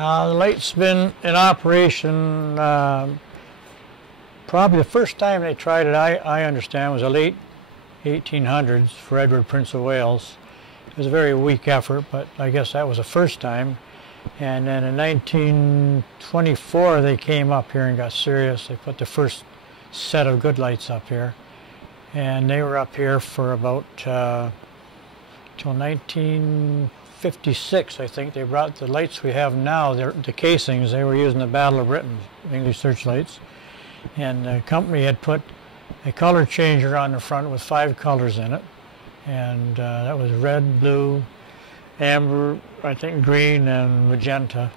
The light's been in operation, probably the first time they tried it, I understand, was the late 1800s for Edward, Prince of Wales. It was a very weak effort, but I guess that was the first time. And then in 1924 they came up here and got serious. They put the first set of good lights up here. And they were up here for about till 1956, I think. They brought the lights we have now, the casings. They were using the Battle of Britain English searchlights. And the company had put a color changer on the front with 5 colors in it. And that was red, blue, amber, I think green, and magenta.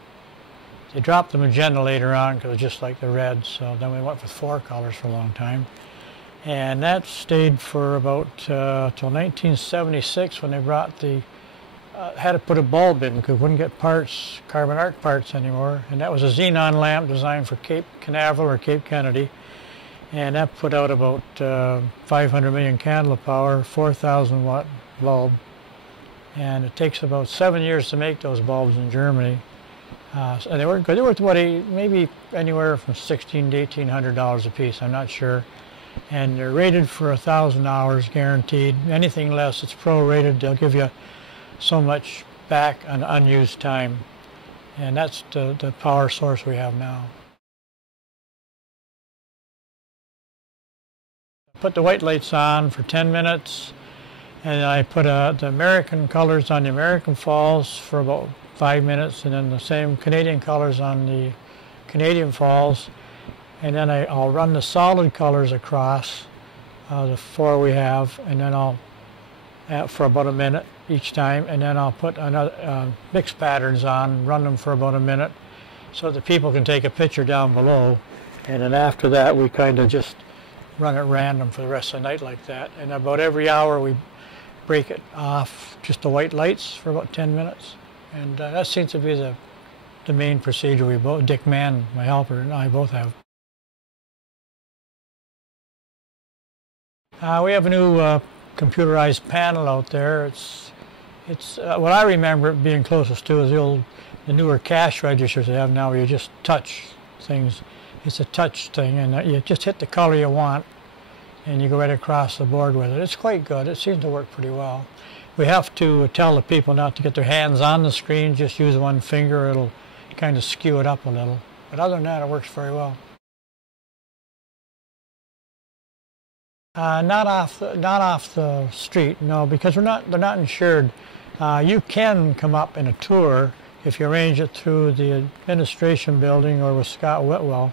They dropped the magenta later on because it was just like the red, so then we went with 4 colors for a long time. And that stayed for about till 1976 when they brought had to put a bulb in because we wouldn't get parts, carbon arc parts anymore. And that was a xenon lamp designed for Cape Canaveral or Cape Kennedy. And that put out about 500 million candle of power, 4,000 watt bulb. And it takes about 7 years to make those bulbs in Germany. And they were good. They were what, maybe anywhere from $1,600 to $1,800 a piece, I'm not sure. And they're rated for 1,000 hours guaranteed. Anything less, it's prorated. They'll give you so much back on unused time. And that's the power source we have now. Put the white lights on for 10 minutes. And I put the American colors on the American Falls for about 5 minutes, and then the same Canadian colors on the Canadian Falls. And then I'll run the solid colors across, the 4 we have, and then I'll, for about a minute each time, and then I'll put another mixed patterns on, run them for about a minute, so that people can take a picture down below. And then after that, we kind of just run it random for the rest of the night like that. And about every hour, we break it off, just the white lights for about 10 minutes. And that seems to be the main procedure we both, Dick Mann, my helper, and I both have. We have a new computerized panel out there. It's what I remember it being closest to is the newer cash registers they have now where you just touch things. It's a touch thing, and you just hit the color you want, and you go right across the board with it. It's quite good. It seems to work pretty well. We have to tell the people not to get their hands on the screen, just use one finger. It'll kind of skew it up a little. But other than that, it works very well. Not off the street, no, because they're not insured. You can come up in a tour if you arrange it through the administration building or with Scott Whitwell.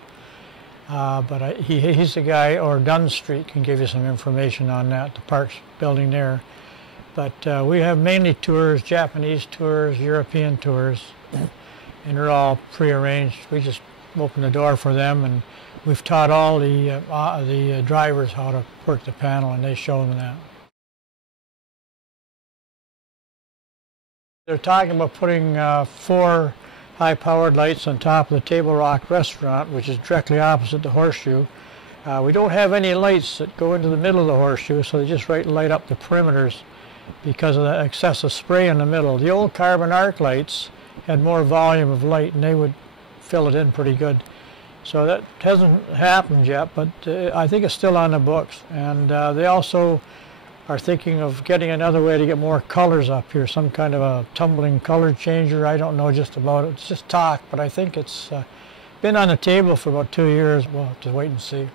But he's the guy, or Dunn Street can give you some information on that, the Parks building there. But we have mainly tours, Japanese tours, European tours, and they're all prearranged. We just open the door for them, and we've taught all the drivers how to work the panel, and they show them that. They're talking about putting 4 high-powered lights on top of the Table Rock restaurant, which is directly opposite the horseshoe. We don't have any lights that go into the middle of the horseshoe, so they just light up the perimeters because of the excessive spray in the middle. The old carbon arc lights had more volume of light, and they would fill it in pretty good. So that hasn't happened yet, but I think it's still on the books. And they also are thinking of getting another way to get more colors up here, some kind of a tumbling color changer. I don't know just about it. It's just talk, but I think it's been on the table for about 2 years. We'll have to wait and see.